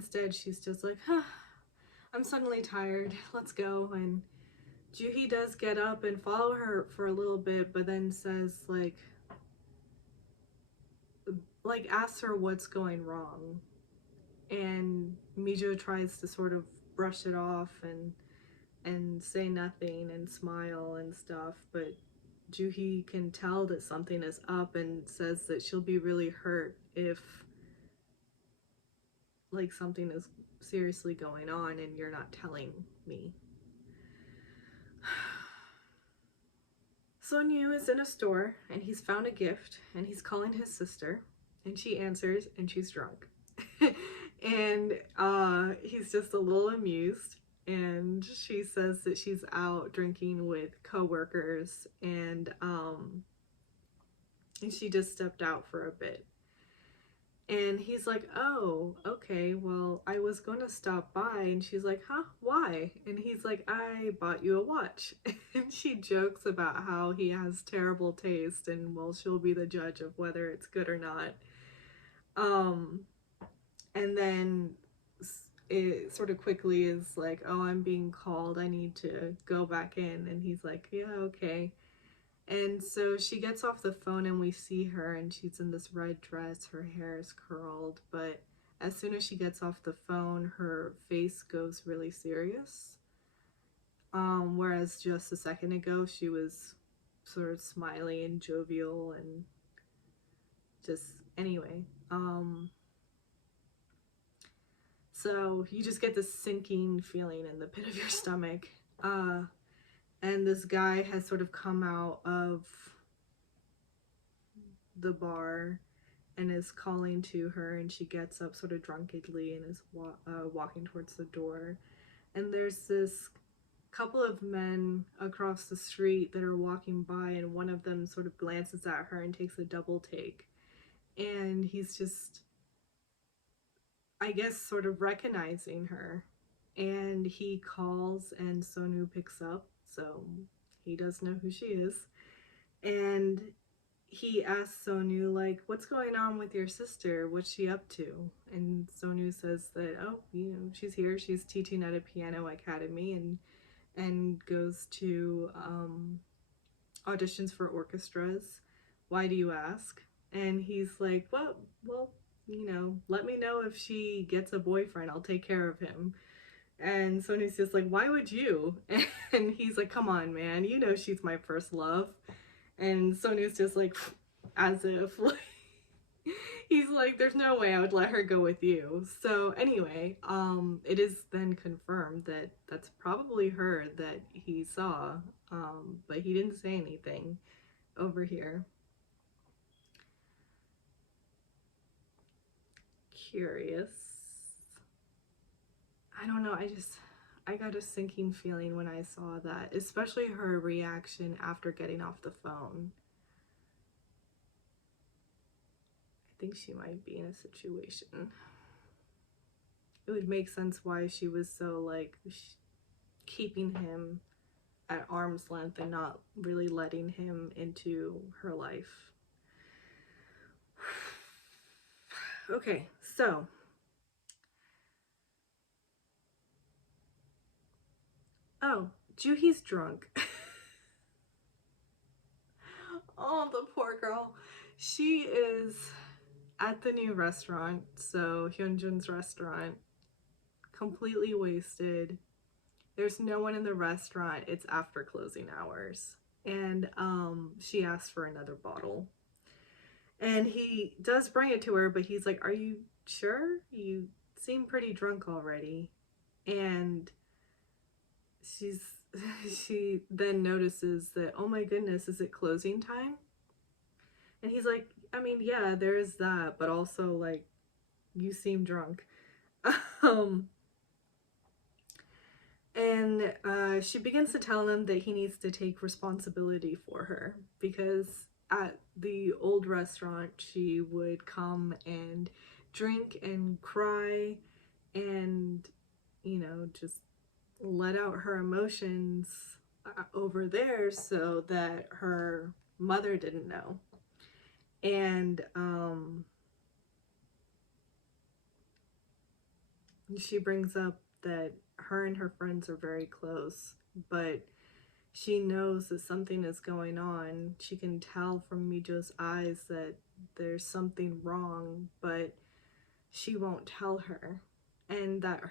instead she's just like, huh, I'm suddenly tired, let's go. And Juhi does get up and follow her for a little bit, but then says like asks her what's going wrong. And Mijo tries to sort of brush it off and say nothing and smile and stuff, but Juhi can tell that something is up and says that she'll be really hurt if like something is seriously going on and you're not telling me. Soonwoo is in a store and he's found a gift and he's calling his sister, and she answers and she's drunk. And he's just a little amused, and she says that she's out drinking with coworkers, and she just stepped out for a bit. And he's like, oh, okay, well, I was going to stop by. And she's like, huh, why? And he's like, I bought you a watch. And she jokes about how he has terrible taste, and well, she'll be the judge of whether it's good or not. And then it sort of quickly is like, oh, I'm being called, I need to go back in. And he's like, yeah, okay. And so she gets off the phone and we see her, and she's in this red dress, her hair is curled, but as soon as she gets off the phone, her face goes really serious. Whereas just a second ago, she was sort of smiley and jovial and just, anyway. So you just get this sinking feeling in the pit of your stomach. And this guy has sort of come out of the bar and is calling to her, and she gets up sort of drunkenly and is walking towards the door. And there's this couple of men across the street that are walking by, and one of them sort of glances at her and takes a double take. And he's just, I guess, sort of recognizing her. And he calls and Soonwoo picks up, so he does know who she is. And he asks Soonwoo, like, what's going on with your sister? What's she up to? And Soonwoo says that, oh, you know, she's here. She's teaching at a piano academy and goes to auditions for orchestras. Why do you ask? And he's like, well, you know, let me know if she gets a boyfriend. I'll take care of him. And Soonwoo's just like, why would you? And he's like, come on, man, you know she's my first love. And Soonwoo's just like, as if, like, he's like, there's no way I would let her go with you. So anyway, it is then confirmed that that's probably her that he saw, but he didn't say anything over here. Curious. I don't know, I got a sinking feeling when I saw that, especially her reaction after getting off the phone. I think she might be in a situation. It would make sense why she was so, like, keeping him at arm's length and not really letting him into her life. Okay, so oh, Juhi's drunk. Oh, the poor girl. She is at the new restaurant, so Hyunjin's restaurant, completely wasted. There's no one in the restaurant. It's after closing hours. And she asks for another bottle. And he does bring it to her, but he's like, are you sure? You seem pretty drunk already. And she then notices that, oh my goodness, is it closing time? And he's like, I mean, yeah, there is that, but also, like, you seem drunk. And she begins to tell him that he needs to take responsibility for her, because at the old restaurant she would come and drink and cry and, you know, just let out her emotions over there so that her mother didn't know. And She brings up that her and her friends are very close, but she knows that something is going on. She can tell from Mijo's eyes that there's something wrong, but she won't tell her. And that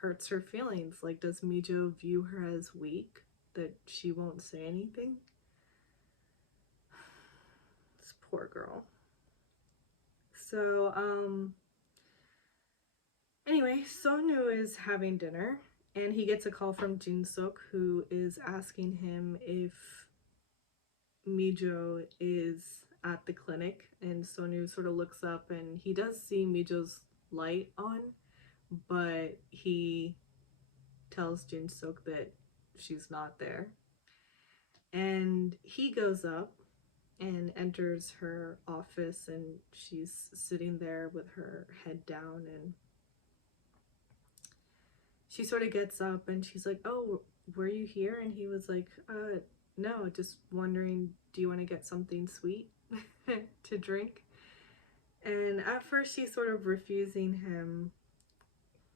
hurts her feelings. Like, does Mijo view her as weak, that she won't say anything? This poor girl. So, anyway, Sonu is having dinner and he gets a call from Jin-suk, who is asking him if Mijo is at the clinic. And Sonu sort of looks up and he does see Mijo's light on, but he tells Jin-suk that she's not there. And he goes up and enters her office, and she's sitting there with her head down, and she sort of gets up and she's like, "Oh, were you here?" And he was like, no, just wondering, do you want to get something sweet to drink?" And at first she's sort of refusing him.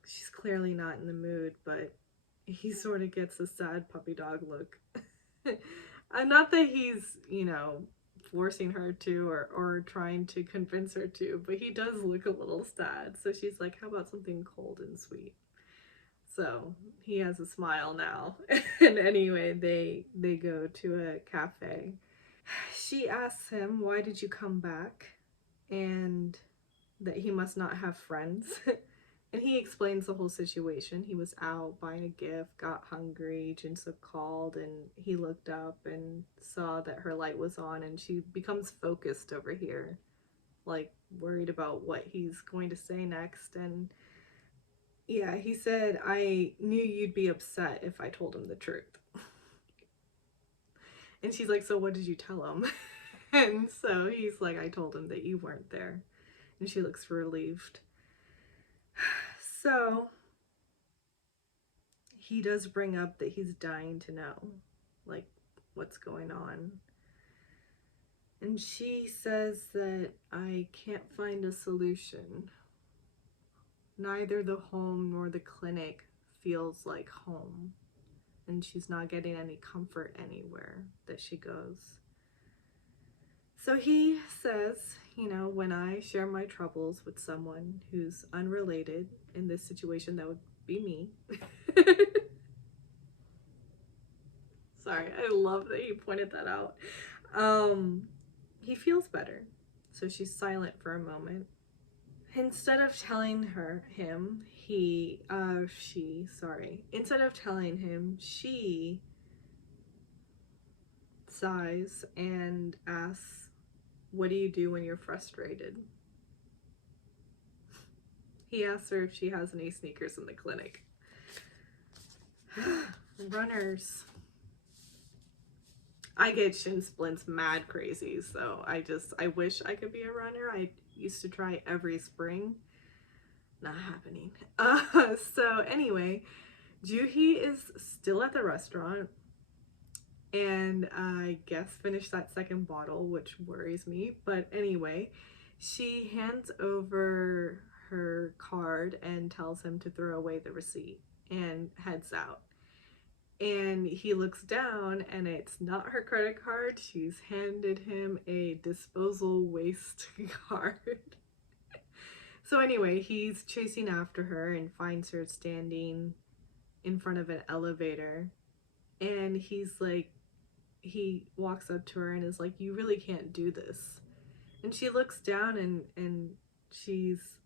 She's clearly not in the mood, but he sort of gets a sad puppy dog look. Not that he's, forcing her to, or trying to convince her to, but he does look a little sad. So she's like, "How about something cold and sweet?" So he has a smile now. And anyway, they go to a cafe. She asks him, "Why did you come back?" And that he must not have friends. And he explains the whole situation. He was out buying a gift, got hungry, Jinsuk called, and he looked up and saw that her light was on, and she becomes focused over here, like worried about what he's going to say next. And yeah, he said, "I knew you'd be upset if I told him the truth." And she's like, "So what did you tell him?" And so he's like, "I told him that you weren't there." And she looks relieved. So he does bring up that he's dying to know, like, what's going on. And she says that, "I can't find a solution. Neither the home nor the clinic feels like home." And she's not getting any comfort anywhere that she goes. So he says, "When I share my troubles with someone who's unrelated, in this situation, that would be me." Sorry, I love that he pointed that out. He feels better. So she's silent for a moment. Instead of telling him, instead of telling him, she sighs and asks, "What do you do when you're frustrated?" He asks her if she has any sneakers in the clinic. Runners. I get shin splints mad crazy, so I wish I could be a runner. I used to try every spring. Not happening. So anyway, Juhi is still at the restaurant, and I guess finished that second bottle, which worries me. But anyway, she hands over her card and tells him to throw away the receipt and heads out. And he looks down and it's not her credit card. She's handed him a disposal waste card. So anyway, he's chasing after her and finds her standing in front of an elevator. And he walks up to her and is like, "You really can't do this." And she looks down and she's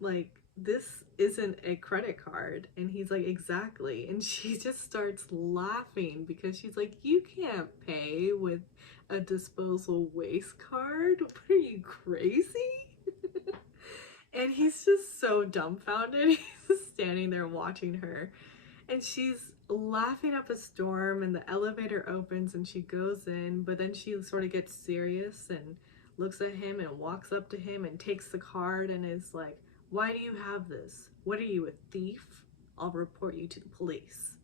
like, "This isn't a credit card." And he's like, "Exactly." And she just starts laughing because she's like, "You can't pay with a disposal waste card. What, are you crazy?" And he's just so dumbfounded. He's standing there watching her. And she's laughing up a storm, and the elevator opens and she goes in, but then she sort of gets serious and looks at him and walks up to him and takes the card and is like, "Why do you have this? What are you, a thief? I'll report you to the police."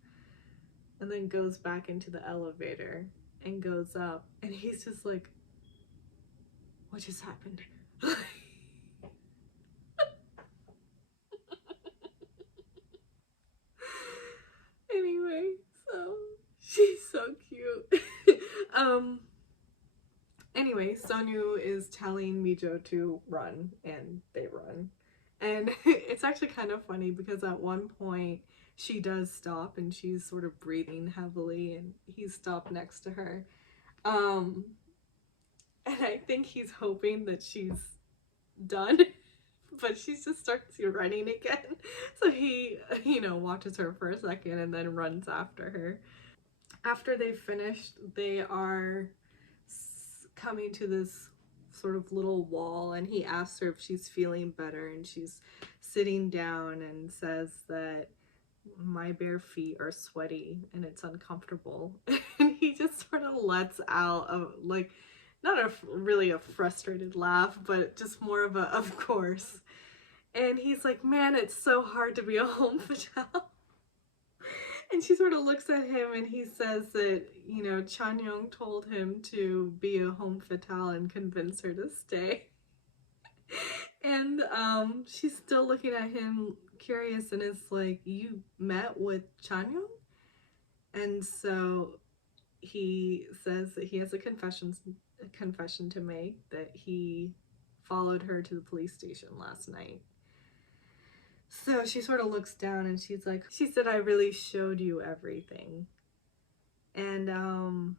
And then goes back into the elevator and goes up, and he's just like, "What just happened?" Anyway, Sonyu is telling Mijo to run, and they run. And it's actually kind of funny because at one point she does stop and she's sort of breathing heavily, and he's stopped next to her. Um, and I think he's hoping that she's done, but she just starts running again. So he, watches her for a second and then runs after her. After they've finished, they are coming to this sort of little wall, and he asks her if she's feeling better, and she's sitting down and says that my bare feet are sweaty and it's uncomfortable. And he just sort of lets out a, like, not a really a frustrated laugh, but just more of a of course. And he's like, man, it's so hard to be a home fatale. And she sort of looks at him and he says that, Chanyeong told him to be a home fatale and convince her to stay. And she's still looking at him curious and is like, you met with Chanyeong? And so he says that he has a confession to make, that he followed her to the police station last night. So she sort of looks down and she's like, she said, I really showed you everything. And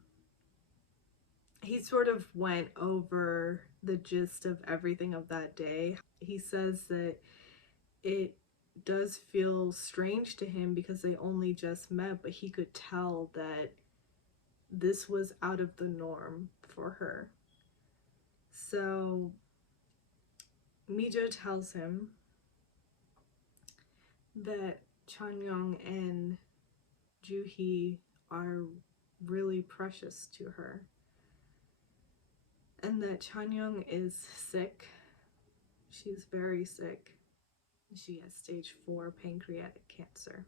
he sort of went over the gist of everything of that day. He says that it does feel strange to him because they only just met, but he could tell that this was out of the norm for her. So Mijo tells him that Chanyeong and Juhee are really precious to her, and that Chanyeong is sick. She's very sick. She has stage 4 pancreatic cancer.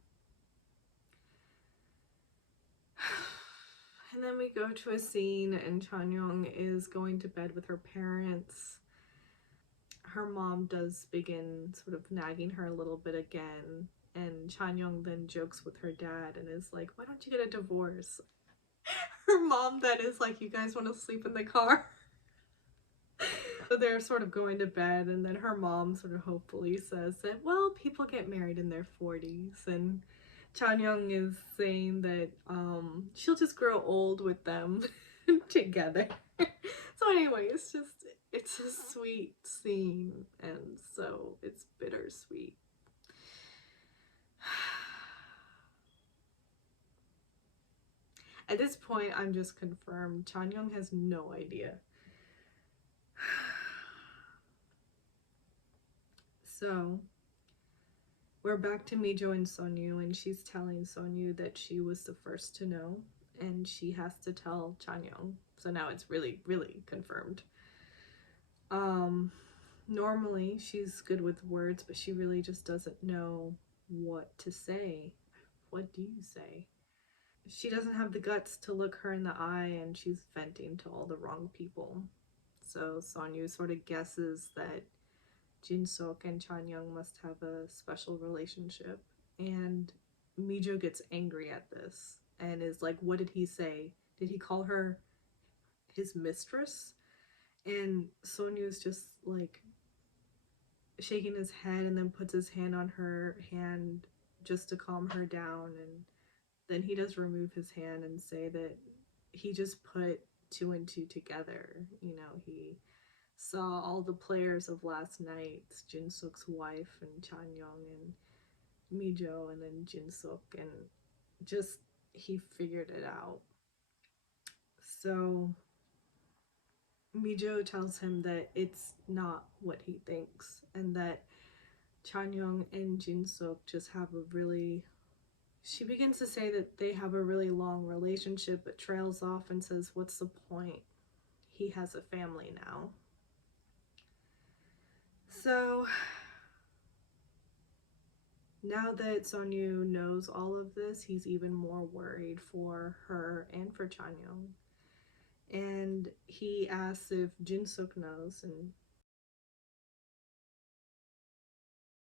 And then we go to a scene and Chanyeong is going to bed with her parents. Her mom does begin sort of nagging her a little bit again, and Chanyeong then jokes with her dad and is like, why don't you get a divorce? Her mom then is like, you guys want to sleep in the car? So they're sort of going to bed, and then her mom sort of hopefully says that, well, people get married in their 40s, and Chanyeong is saying that she'll just grow old with them together. So anyway, it's a sweet scene, and so it's bittersweet. At this point, I'm just confirmed Chanyeong has no idea. So we're back to Mijo and Sonyu, and she's telling Sonyu that she was the first to know, and she has to tell Chanyeong. So now it's really, really confirmed. Normally she's good with words, but she really just doesn't know what to say. What do you say? She doesn't have the guts to look her in the eye, and she's venting to all the wrong people. So Sonyu sort of guesses that Jin-sok and Chanyeong must have a special relationship, and Mijo gets angry at this and is like, what did he say? Did he call her his mistress? And Sonyu's just like shaking his head and then puts his hand on her hand just to calm her down, and then he does remove his hand and say that he just put 2 and 2 together. He saw all the players of last night, Jin-suk's wife and Chanyeong and Mijo and then Jin-suk, and just he figured it out. So Mijo tells him that it's not what he thinks, and that Chanyeong and Jin-suk just have a really, she begins to say that they have a really long relationship, but trails off and says, what's the point? He has a family now. So now that Sonyu knows all of this, he's even more worried for her and for Chanyeong. And he asks if Jin-suk knows, and